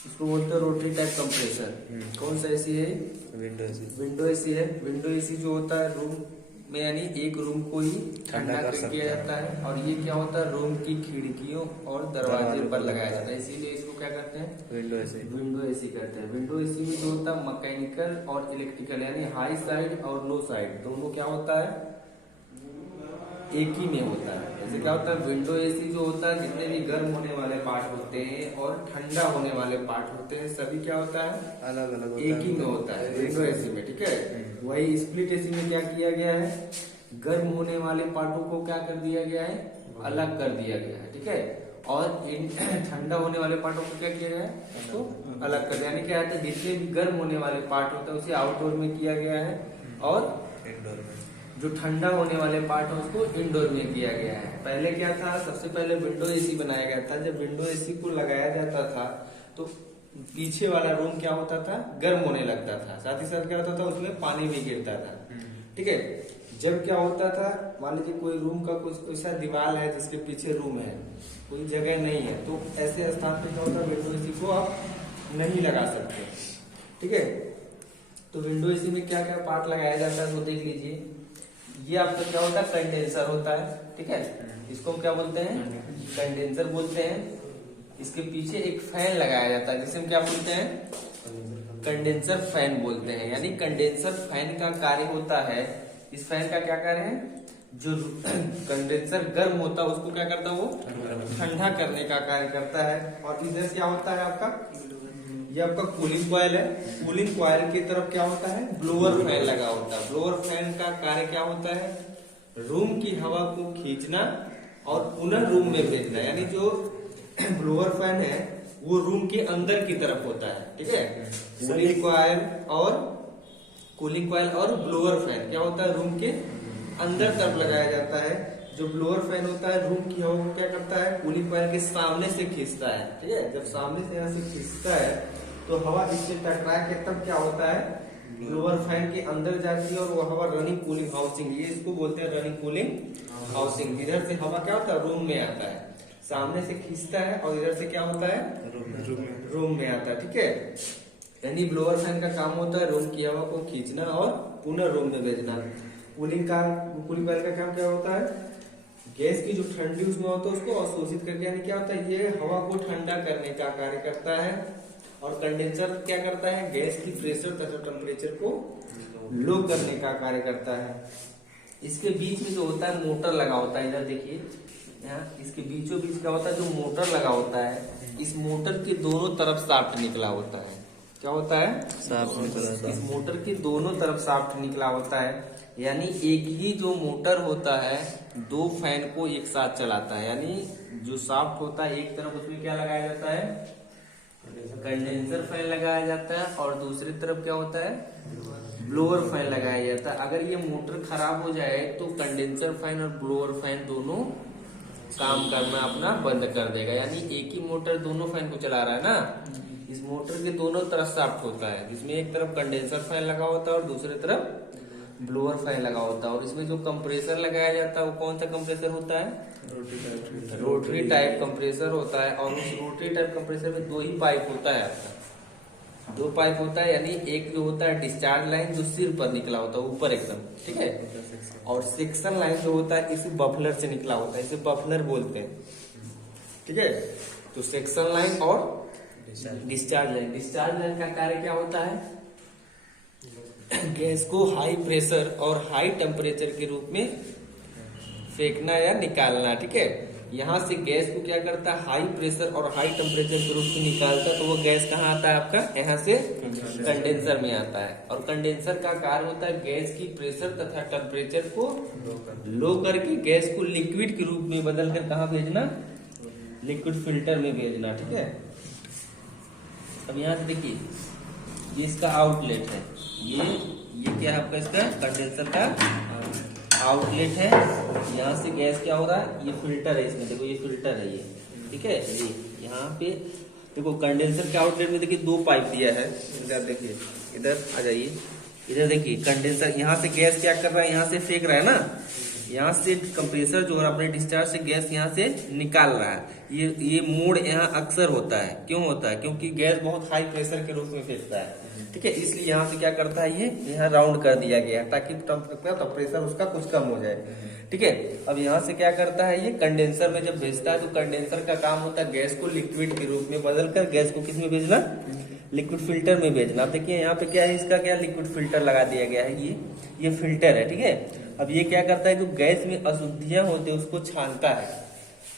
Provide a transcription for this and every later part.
इसको बोलते हैं रोटरी टाइप कंप्रेसर। कौन सा एसी है? Window AC. विंडो एसी है। विंडो एसी जो होता है रूम में, यानी एक रूम को ही ठंडा कर किया जाता है। और ये क्या होता है, रूम की खिड़कियों और दरवाजे पर लगाया जाता है, इसीलिए इसको क्या करते हैं? Window AC. विंडो एसी करते हैं। विंडो एसी में जो होता है मैकेनिकल और इलेक्ट्रिकल, यानी हाई साइड और लो साइड दोनों क्या होता है, एक ही में होता है। जैसे क्या होता है, विंडो एसी जो होता है जितने भी गर्म होने वाले पार्ट होते हैं और ठंडा होने वाले पार्ट होते हैं, सभी क्या होता है, अलग अलग एक ही में होता है विंडो एसी में। ठीक है, वही स्प्लिट एसी में क्या किया गया है, गर्म होने वाले पार्टों को क्या कर दिया गया है, अलग कर दिया गया है। ठीक है, और इन ठंडा होने वाले पार्टों को क्या किया गया है, उसको अलग कर दिया। यानी क्या है, जितने भी गर्म होने वाले पार्ट होता है उसे आउटडोर में किया गया है, और इंडोर में जो ठंडा होने वाले पार्ट है उसको इंडोर में किया गया है। पहले क्या था, सबसे पहले विंडो एसी बनाया गया था। जब विंडो एसी को लगाया जाता था तो पीछे वाला रूम क्या होता था, गर्म होने लगता था, साथ ही साथ क्या होता था, उसमें पानी भी गिरता था। ठीक है, जब क्या होता था, मान लीजिए कोई रूम का कुछ ऐसा दीवार है जिसके पीछे रूम है, कोई जगह नहीं है, तो ऐसे स्थान पे क्या होता है, विंडो एसी को आप नहीं लगा सकते। ठीक है, तो विंडो एसी में क्या क्या पार्ट लगाया जाता है वो देख लीजिए। ये आपका क्या होता है, कंडेंसर होता है। ठीक है, इसको हम क्या बोलते हैं, कंडेंसर बोलते हैं। इसके पीछे एक फैन लगाया जाता है जिसे हम क्या बोलते हैं, कंडेंसर फैन बोलते हैं। यानी कंडेंसर फैन का कार्य होता है, इस फैन का क्या कार्य है, जो कंडेंसर गर्म होता है उसको क्या करता है, वो ठंडा करने का कार्य करता है। और इधर क्या होता है आपका, ये आपका कूलिंग कॉइल है। कूलिंग कॉइल की तरफ क्या होता है, ब्लोअर फैन लगा होता है। ब्लोअर फैन का कार्य क्या होता है, रूम की हवा को खींचना और पुनः रूम में भेजना। यानी जो ब्लोअर फैन है वो रूम के अंदर की तरफ होता है। ठीक है, कूलिंग कॉइल और ब्लोअर फैन क्या होता है, रूम के अंदर तरफ लगाया जाता है। जो ब्लोअर फैन होता है रूम की हवा को क्या करता है, कूलिंग कॉइल के सामने से खींचता है। ठीक है, जब सामने से यहाँ से खींचता है तो हवा इससे टकरा के तब क्या होता है, ब्लोअर फैन के अंदर जाती है और वो हवा रनिंग कूलिंग हाउसिंग, ये इसको बोलते हैं रनिंग कूलिंग हाउसिंग। इधर से हवा क्या होता है, रूम में आता है, सामने से खींचता है और इधर से क्या होता है, रूम में आता है। ठीक है, यानी ब्लोअर फैन का काम होता है रूम की हवा को खींचना और पुनः रूम में भेजना। कूलिंग कॉइल का काम क्या होता है, गैस की जो ठंडी उसमें होता है उसको अवशोषित करके, यानी क्या होता है, ये हवा को ठंडा करने का कार्य करता है। और कंडेंसर क्या करता है, गैस की प्रेशर तथा टेम्परेचर को लो करने का कार्य करता है। इसके बीच में जो होता है मोटर लगा होता है, इधर देखिए यहाँ इसके बीचों बीच क्या होता है, जो मोटर लगा होता है, इस मोटर के दोनों तरफ शाफ्ट निकला होता है। क्या होता है, शाफ्ट निकला था। इस मोटर की दोनों तरफ शाफ्ट निकला होता है। यानी एक ही जो मोटर होता है दो फैन को एक साथ चलाता है। यानी जो शाफ्ट होता है एक तरफ, उसमें क्या लगाया जाता है, कंडेंसर फैन लगाया जाता है, और दूसरी तरफ क्या होता है, ब्लोअर फैन लगाया जाता है। अगर ये मोटर खराब हो जाए तो कंडेंसर फैन और ब्लोअर फैन दोनों काम करना अपना बंद कर देगा। यानी एक ही मोटर दोनों फैन को चला रहा है ना, इस मोटर के दोनों तरफ शाफ्ट होता है, जिसमें एक तरफ कंडेंसर फैन लगा होता है और दूसरी तरफ ब्लोअर फैन लगा होता है। और इसमें जो कंप्रेसर लगाया जाता है वो कौन सा कंप्रेसर होता है, रोटरी टाइप कंप्रेसर होता है। और उस रोटरी टाइप कंप्रेसर में दो ही पाइप होता है आपका, दो पाइप होता है। यानी एक जो होता है डिस्चार्ज लाइन जो सिर पर निकला होता है ऊपर एकदम, ठीक है, और सेक्शन लाइन जो होता है इस बफलर से निकला होता है, इसे बफलर बोलते हैं। ठीक है, तो सेक्शन लाइन और डिस्चार्ज लाइन। डिस्चार्ज लाइन का कार्य क्या होता है, गैस को हाई प्रेशर और हाई टेम्परेचर के रूप में फेंकना या निकालना। ठीक है, यहाँ से गैस को क्या करता है, हाई प्रेशर और हाई टेम्परेचर के रूप में निकालता है। तो वो गैस कहाँ आता है आपका, यहाँ से कंडेंसर में आता है। और कंडेंसर का कार्य होता है गैस की प्रेशर तथा टेम्परेचर को लो करके गैस को लिक्विड के रूप में बदल कर कहाँ भेजना, लिक्विड फिल्टर में भेजना। ठीक है, अब यहाँ से देखिए ये इसका आउटलेट है, ये क्या है आपका, इसका कंडेंसर का आउटलेट है। यहाँ से गैस क्या हो रहा है, ये फिल्टर है, इसमें देखो ये फिल्टर है ये। ठीक है, ये यहाँ पे देखो कंडेंसर के आउटलेट में देखिए दो पाइप दिया है। इधर देखिए, इधर आ जाइए, इधर देखिए कंडेंसर, यहाँ से गैस क्या कर रहा है, यहाँ से फेंक रहा है ना, यहाँ से कंप्रेसर जो है अपने डिस्चार्ज से गैस यहाँ से निकाल रहा है। ये मोड यहाँ अक्सर होता है। क्यों होता है? क्योंकि गैस बहुत हाई प्रेशर के रूप में फेंकता है, ठीक है। इसलिए यहाँ से क्या करता है, ये यहाँ राउंड कर दिया गया है ताकि प्रेशर उसका कुछ कम हो जाए, ठीक है। अब यहाँ से क्या करता है, ये कंडेंसर में जब भेजता है तो कंडेंसर का काम होता है गैस को लिक्विड के रूप में बदलकर गैस को किस में भेजना, लिक्विड फिल्टर में भेजना। अब देखिए यहाँ पे क्या है, इसका क्या लिक्विड फिल्टर लगा दिया गया है, ये फिल्टर है, ठीक है। अब ये क्या करता है, जो गैस में अशुद्धियां होती है उसको छानता है।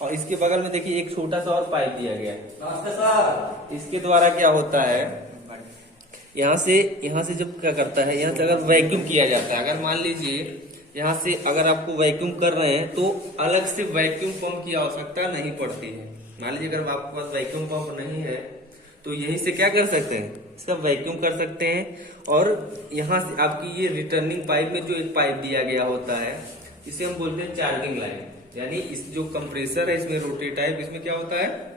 और इसके बगल में देखिए एक छोटा सा और पाइप दिया गया है। इसके द्वारा क्या होता है, यहाँ से जब क्या करता है, यहाँ से अगर वैक्यूम किया जाता है, अगर मान लीजिए यहाँ से अगर आपको वैक्यूम कर रहे हैं तो अलग से वैक्यूम पंप की आवश्यकता नहीं पड़ती है। मान लीजिए अगर आपके पास वैक्यूम पंप नहीं है तो यहीं से क्या कर सकते हैं, सब वैक्यूम कर सकते हैं। और यहाँ से आपकी ये रिटर्निंग पाइप में जो एक पाइप दिया गया होता है, इसे हम बोलते हैं चार्जिंग लाइन। यानी इस जो कंप्रेसर है इसमें रोटरी टाइप, इसमें क्या होता है,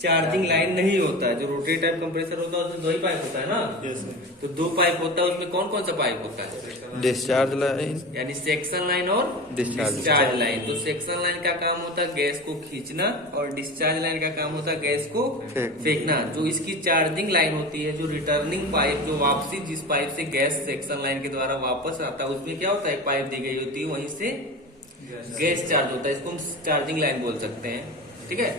चार्जिंग लाइन नहीं होता है। जो रोटरी टाइप कंप्रेसर होता है उसमें दो ही पाइप होता है ना, तो दो पाइप होता है। उसमें कौन कौन सा पाइप होता है, डिस्चार्ज लाइन, यानी सेक्शन लाइन और डिस्चार्ज लाइन। तो सेक्शन लाइन का काम होता है गैस को खींचना और डिस्चार्ज लाइन का काम होता है गैस को फेंकना। जो इसकी चार्जिंग लाइन होती है, जो रिटर्निंग पाइप, जो वापसी जिस पाइप से गैस सेक्शन लाइन के द्वारा वापस आता है, उसमें क्या होता है, एक पाइप दी गई होती है, वहीं से गैस चार्ज होता है। इसको हम चार्जिंग लाइन बोल सकते हैं, ठीक है।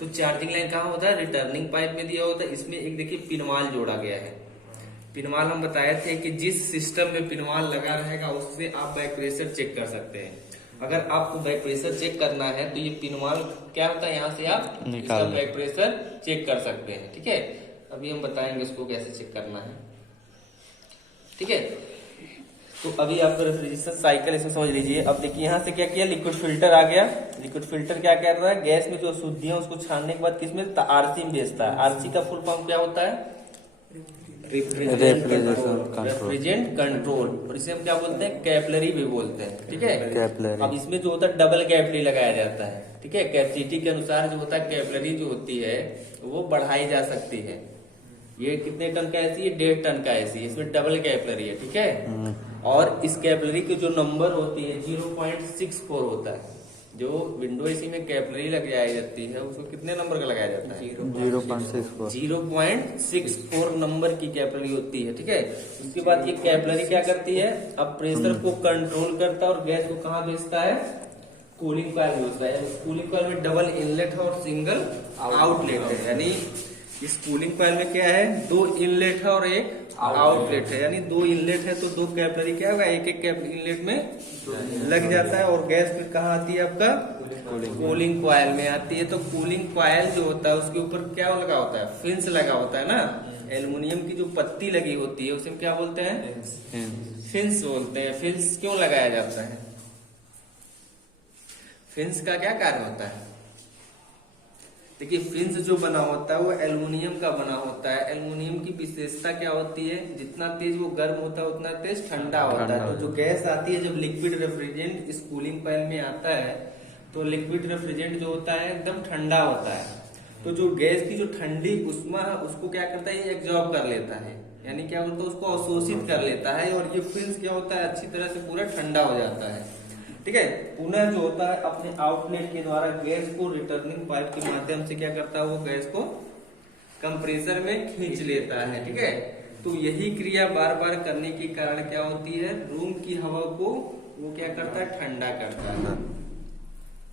तो चार्जिंग लाइन कहाँ होता है, रिटर्निंग पाइप में दिया होता है। इसमें एक देखिए पिनवाल जोड़ा गया है। पिनवाल हम बताए थे कि जिस सिस्टम में पिनवाल लगा रहेगा उससे आप बैक प्रेशर चेक कर सकते हैं। अगर आपको बैक प्रेशर चेक करना है तो ये पिनवाल क्या होता है, यहाँ से आप इसका बैक प्रेशर चेक कर सकते हैं, ठीक है। अभी हम बताएंगे इसको कैसे चेक करना है, ठीक है। तो अभी आप रेफ्रिजरेशन साइकिल इसमें समझ लीजिए। अब देखिए यहाँ से क्या किया, लिक्विड फिल्टर आ गया। लिक्विड फिल्टर क्या कर रहा है, गैस में जो अशुद्धियां उसको छानने के बाद किसमें, आरसी में भेजता है। आरसी का फुल फॉर्म क्या होता है, रेफ्रिजरेंट कंट्रोल, और इसे हम क्या बोलते हैं, कैपिलरी भी बोलते हैं, ठीक है। कैपिलरी। अब इसमें जो होता है डबल कैपिलरी लगाया जाता है, ठीक है। कैपेसिटी के अनुसार जो होता है कैपिलरी जो होती है वो बढ़ाई जा सकती है। ये कितने टन का एसी है, 1.5 टन का एसी, इसमें डबल कैपिलरी है, ठीक है। और इस कैपिलरी की जो नंबर होती है 0.64 होता है। जो विंडो एसी में कैपिलरी लगाई जाती है उसको कितने नंबर का लगाया जाता है, 0.64 नंबर की कैपिलरी होती है, ठीक है। उसके बाद ये कैपिलरी क्या करती है, अब प्रेशर को कंट्रोल करता है और गैस को कहाँ भेजता है, कूलिंग कॉइल में भेजता है। कूलिंग कॉइल में डबल इनलेट है और सिंगल आउटलेट है। यानी इस कूलिंग कॉइल में क्या है, 2 इनलेट है और एक आउटलेट है। यानी 2 इनलेट है तो 2 कैपिलरी क्या होगा, एक एक इनलेट में लग जाता है और गैस फिर कहाँ आती है, आपका कूलिंग कॉइल में आती है। तो कूलिंग कॉइल जो होता है उसके ऊपर क्या लगा होता है, फिंस लगा होता है ना। एल्युमिनियम की जो पत्ती लगी होती है उसे क्या बोलते हैं, फिंस बोलते हैं। फिंस क्यों लगाया जाता है, फिंस का क्या कार्य होता है, देखिए फिंस जो बना होता है वो एल्युमिनियम का बना होता है। एल्युमिनियम की विशेषता क्या होती है, जितना तेज वो गर्म होता है उतना तेज ठंडा होता है। तो जो गैस आती है जब लिक्विड रेफ्रिजरेंट इस कूलिंग कॉइल में आता है तो लिक्विड रेफ्रिजरेंट जो होता है एकदम ठंडा होता है। तो जो गैस की जो ठंडी उष्मा है उसको क्या करता है, ये एब्जॉर्ब कर लेता है, यानी क्या होता है उसको अवशोषित कर लेता है। और ये फिंस क्या होता है, अच्छी तरह से पूरा ठंडा हो जाता है, ठीक है। पुनः जो होता है अपने आउटलेट के द्वारा गैस को रिटर्निंग पाइप के माध्यम से क्या करता है, वो गैस को कंप्रेसर में खींच लेता है, ठीक है। तो यही क्रिया बार बार करने के कारण क्या होती है, रूम की हवा को वो क्या करता है, ठंडा करता है,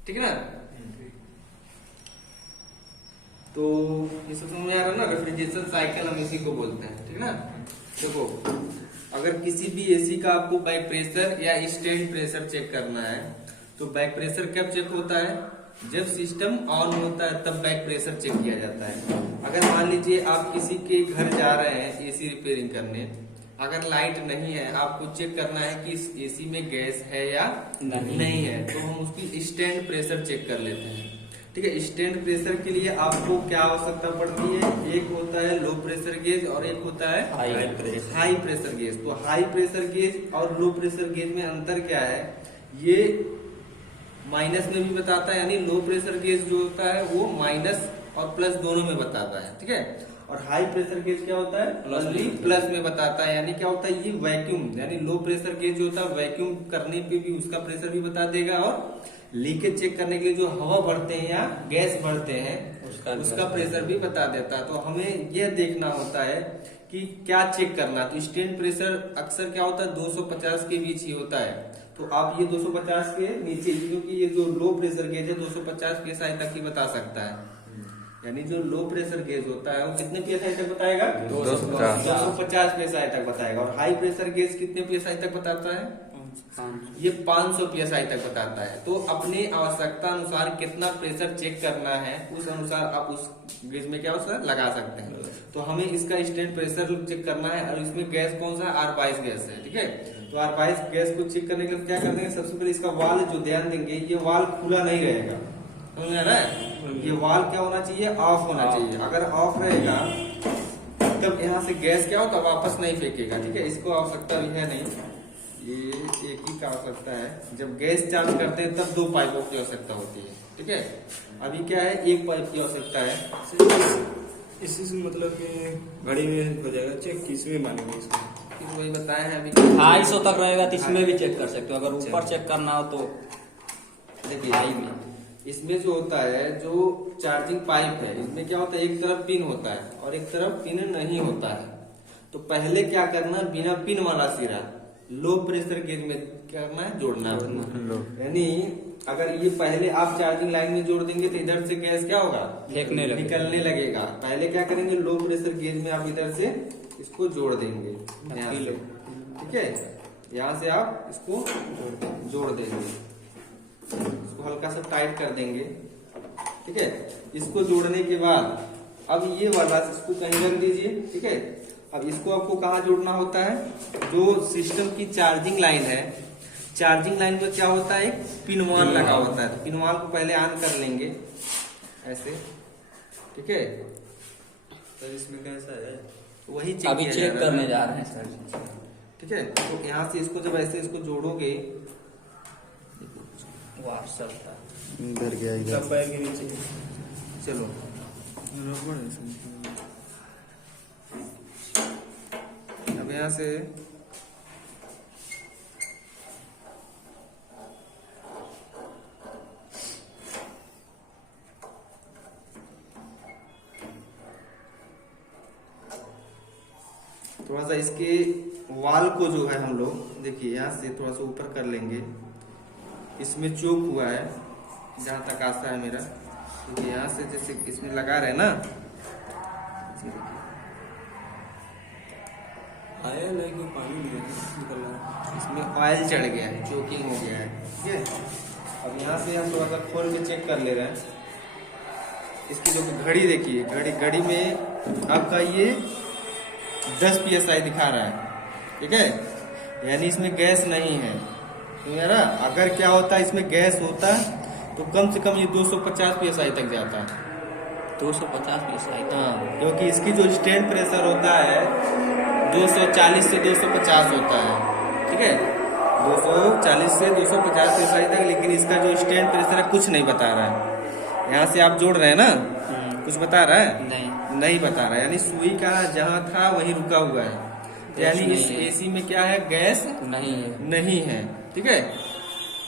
ठीक है ना। तो ये सब समझ आ रहा है ना, रेफ्रिजरेशन साइकिल हम इसी को बोलते हैं, ठीक है ना। देखो अगर किसी भी एसी का आपको बैक प्रेशर या स्टैंड प्रेशर चेक करना है तो बैक प्रेशर कब चेक होता है, जब सिस्टम ऑन होता है तब बैक प्रेशर चेक किया जाता है। अगर मान लीजिए आप किसी के घर जा रहे हैं एसी रिपेयरिंग करने, अगर लाइट नहीं है, आपको चेक करना है कि इस एसी में गैस है या नहीं है, तो हम उसकी स्टैंड प्रेशर चेक कर लेते हैं, ठीक है। स्टैंड प्रेशर के लिए आपको क्या आवश्यकता पड़ती है, एक होता है लो प्रेशर गेज और एक होता है हाई प्रेशर गेज। तो हाई प्रेशर गेज और लो प्रेशर गेज में अंतर क्या है, ये माइनस में भी बताता है। यानी लो प्रेशर गेज जो होता है वो और प्लस दोनों में बताता है, ठीक है। और हाई प्रेशर गेज क्या होता है, ओनली प्लस में बताता है। यानी क्या होता है, ये वैक्यूम, यानी लो प्रेशर गेज जो होता है वैक्यूम करने पे भी उसका प्रेशर भी बता देगा, और लीकेज चेक करने के लिए जो हवा बढ़ते हैं या गैस बढ़ते हैं उसका प्रेशर भी बता देता है। तो हमें यह देखना होता है कि क्या चेक करना। तो स्टैंड प्रेशर अक्सर क्या होता है 250 के बीच ही होता है। तो आप ये 250 के नीचे, क्योंकि ये जो लो प्रेशर गेज है 250 psi तक ही बता सकता है। यानी जो लो प्रेशर गेज होता है वो कितने psi तक बताएगा, 250 psi तक बताएगा। और हाई प्रेशर गेज कितने psi तक बताता है, ये 500 psi तक बताता है। तो अपनी आवश्यकता अनुसार कितना प्रेशर चेक करना है उस अनुसार आप उस गेज में क्या उसका लगा सकते हैं। तो हमें इसका स्टैंड प्रेशर चेक करना है, और इसमें गैस कौन सा R22 गैस है, ठीक है। तो R22 गैस को चेक करने के लिए क्या कर देंगे, सबसे पहले इसका वाल्व जो ध्यान देंगे, ये वाल्व खुला नहीं रहेगा, समझ में आ रहा है। ये वाल्व क्या होना चाहिए, ऑफ होना चाहिए। अगर ऑफ रहेगा तब यहाँ से गैस क्या होगा, वापस नहीं फेंकेगा, ठीक है। इसको आवश्यकता भी है नहीं, ये एक ही का आवश्यकता है। जब गैस चार्ज करते हैं तब 2 पाइपों की आवश्यकता होती है, ठीक है। अभी क्या है, 1 पाइप की आवश्यकता है। इसी से मतलब कि घड़ी में हो जाएगा चेक, किसमें मानेंगे इसको, वही बताए हैं अभी 250 तक रहेगा तो इसमें भी चेक कर सकते हो। अगर ऊपर चेक करना हो तो देखिए हाई में, इसमें जो होता है जो चार्जिंग पाइप है, इसमें क्या होता है, एक तरफ पिन होता है और एक तरफ पिन नहीं होता है। तो पहले क्या करना, बिना पिन वाला सिरा लो प्रेशर गेज में क्या करना है, जोड़ना है। यानी अगर ये पहले आप चार्जिंग लाइन में जोड़ देंगे तो इधर से गैस क्या होगा, फेंकने लगेगा, निकलने लगेगा। पहले क्या करेंगे, लो प्रेशर गेज में आप इधर से इसको जोड़ देंगे, यहाँ से, ठीक है। यहाँ से आप इसको जोड़ देंगे, इसको हल्का सा टाइट कर देंगे, ठीक है। इसको जोड़ने के बाद अब ये वाला इसको कहीं रख दीजिए, ठीक है। अब इसको आपको कहाँ जोड़ना होता है, जो सिस्टम की चार्जिंग लाइन है, चार्जिंग लाइन में क्या होता है, एक पिनवाल लगा होता है। तो पिनवाल को पहले ऑन कर लेंगे ऐसे, ठीक है। तो इसमें कैसा है, वही अभी चेक करने जा रहे हैं सर, ठीक है। तो यहाँ से इसको जब ऐसे इसको जोड़ोगे, वाह चलता है। इधर गया इधर पैर के नीचे, चलो अब यहाँ से थोड़ा सा इसके वाल को जो है हम लोग देखिए यहाँ से थोड़ा सा ऊपर कर लेंगे। इसमें चोक हुआ है जहां तक आशा है मेरा, क्योंकि यहाँ से जैसे इसमें लगा रहे ना, आया नहीं कि पानी निकल रहा है, इसमें ऑयल चढ़ गया है, चोकिंग हो गया है, ठीक है। अब यहाँ से हम थोड़ा सा खोल के चेक कर ले रहे हैं। इसकी जो घड़ी देखिए, घड़ी में आपका ये 10 psi दिखा रहा है, ठीक है। यानी इसमें गैस नहीं है। तो यार अगर क्या होता है, इसमें गैस होता तो कम से कम ये 250 psi तक जाता है, 250 psi। हाँ, क्योंकि इसकी जो स्टैंड प्रेशर होता है 240 से 250 होता है, ठीक है। 240 से 250 psi तक, लेकिन इसका जो स्टैंड प्रेशर है कुछ नहीं बता रहा है। यहाँ से आप जोड़ रहे हैं ना, कुछ बता रहा है, नहीं बता रहा है। यानी सुई का जहाँ था वहीं रुका हुआ है। यानी इस एसी में क्या है, गैस नहीं है, ठीक है।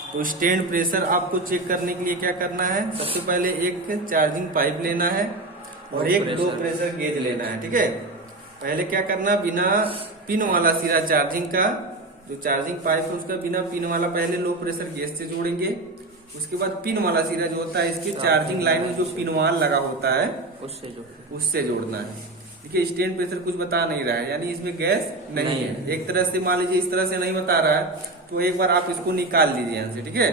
तो स्टैंड प्रेशर आपको चेक करने के लिए क्या करना है, सबसे पहले एक चार्जिंग पाइप लेना है और एक लो प्रेशर गेज लेना है, ठीक है। पहले क्या करना, बिना पिन वाला सिरा चार्जिंग का, जो चार्जिंग पाइप है उसका बिना पिन वाला पहले लो प्रेशर गेज से जोड़ेंगे। उसके बाद पिन वाला सिरा जो होता है इसकी चार्जिंग लाइन में जो पिनवाल लगा होता है उससे जोड़ना है। देखिए स्टैंड प्रेशर कुछ बता नहीं रहा है, यानी इसमें गैस नहीं है। एक तरह से मान लीजिए इस तरह से नहीं बता रहा है, तो एक बार आप इसको निकाल लीजिए यहाँ से, ठीक है।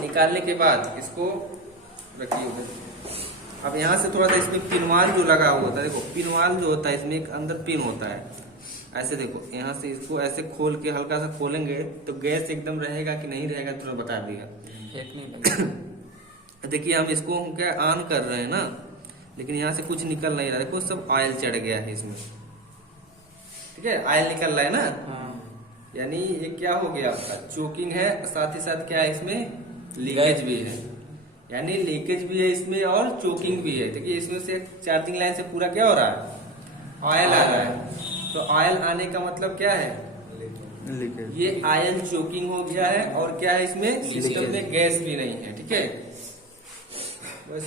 निकालने के बाद इसको रखिए उधर। अब यहाँ से थोड़ा सा इसमें पिनवाल जो लगा हुआ होता है, देखो पिनवाल जो होता है इसमें एक अंदर पिन होता है, ऐसे देखो यहाँ से इसको ऐसे खोल के हल्का सा खोलेंगे तो गैस एकदम रहेगा कि नहीं रहेगा तुरंत बता दिया। देखिए हम इसको क्या ऑन कर रहे हैं ना, लेकिन यहाँ से कुछ निकल नहीं रहा, देखो सब ऑयल चढ़ गया है इसमें, ठीक है। ऑयल निकल रहा है ना, यानी ये क्या हो गया आपका, चोकिंग है, साथ ही साथ क्या है इसमें लीकेज भी है। यानी लीकेज भी है इसमें और चोकिंग भी है। देखिए इसमें से चार्जिंग लाइन से पूरा क्या हो रहा है, ऑयल आ रहा है। तो ऑयल आने का मतलब क्या है, ये आयन चोकिंग हो गया है और क्या है इसमें सिस्टम में गैस भी नहीं है। ठीक है, बस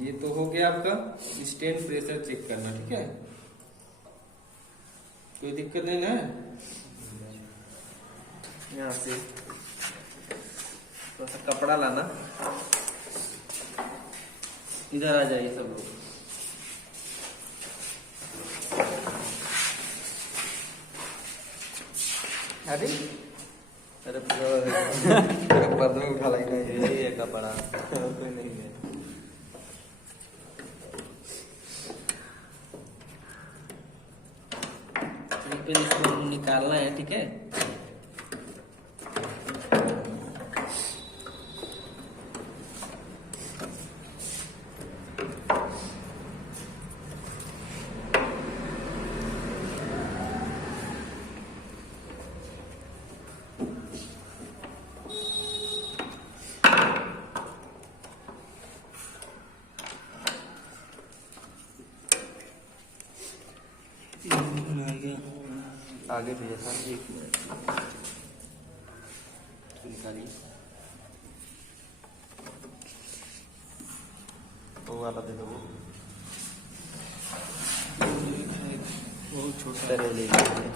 ये तो हो गया आपका स्टैंड प्रेशर चेक करना। ठीक है, कोई दिक्कत नहीं ना। यहाँ से थोड़ा सा कपड़ा लाना, इधर आ जाइए सब लोग। अरे अरे पर्दे में उठा लगना, यही है कपड़ा, कोई नहीं है। इसको निकालना है। ठीक है, आगे भेजा था, एक मिनट निकालिए, वो वाला दे दो, वो छोटा ले लीजिए।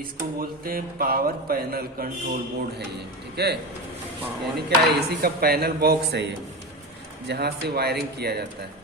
इसको बोलते हैं पावर पैनल कंट्रोल बोर्ड है ये। ठीक है, यानी क्या है, एसी का पैनल बॉक्स है ये, जहां से वायरिंग किया जाता है।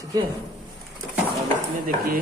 ठीक है, अब इसमें देखिए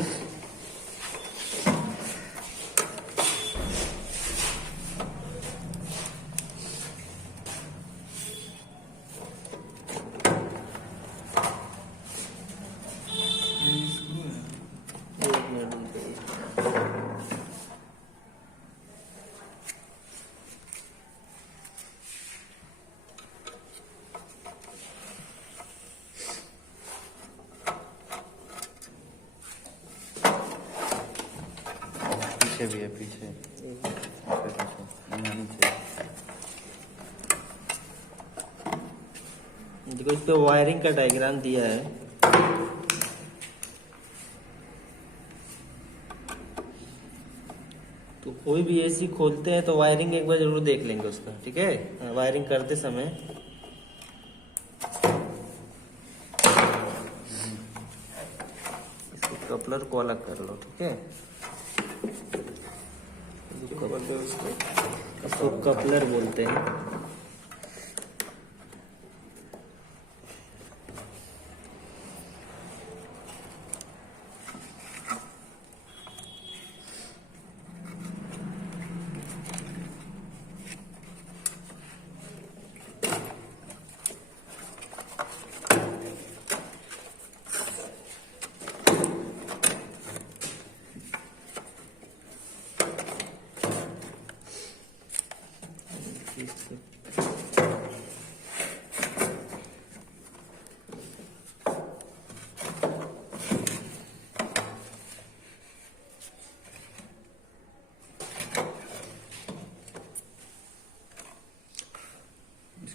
पीछे भी है, पीछे देखो, इस पे वायरिंग का डायग्राम दिया है। तो कोई भी एसी खोलते हैं तो वायरिंग एक बार जरूर देख लेंगे उसका। ठीक है, वायरिंग करते समय इसको कपलर को अलग कर लो। ठीक है, उसको कपलर बोलते हैं।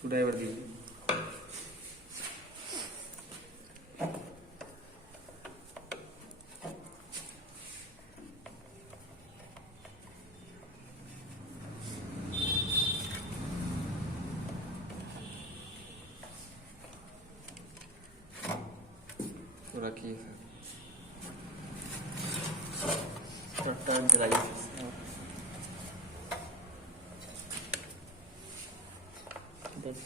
स्क्रू ड्राइवर दीजिए। तो रखिए सर, टॉर्च जलाइए। बस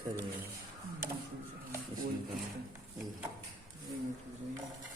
सही है।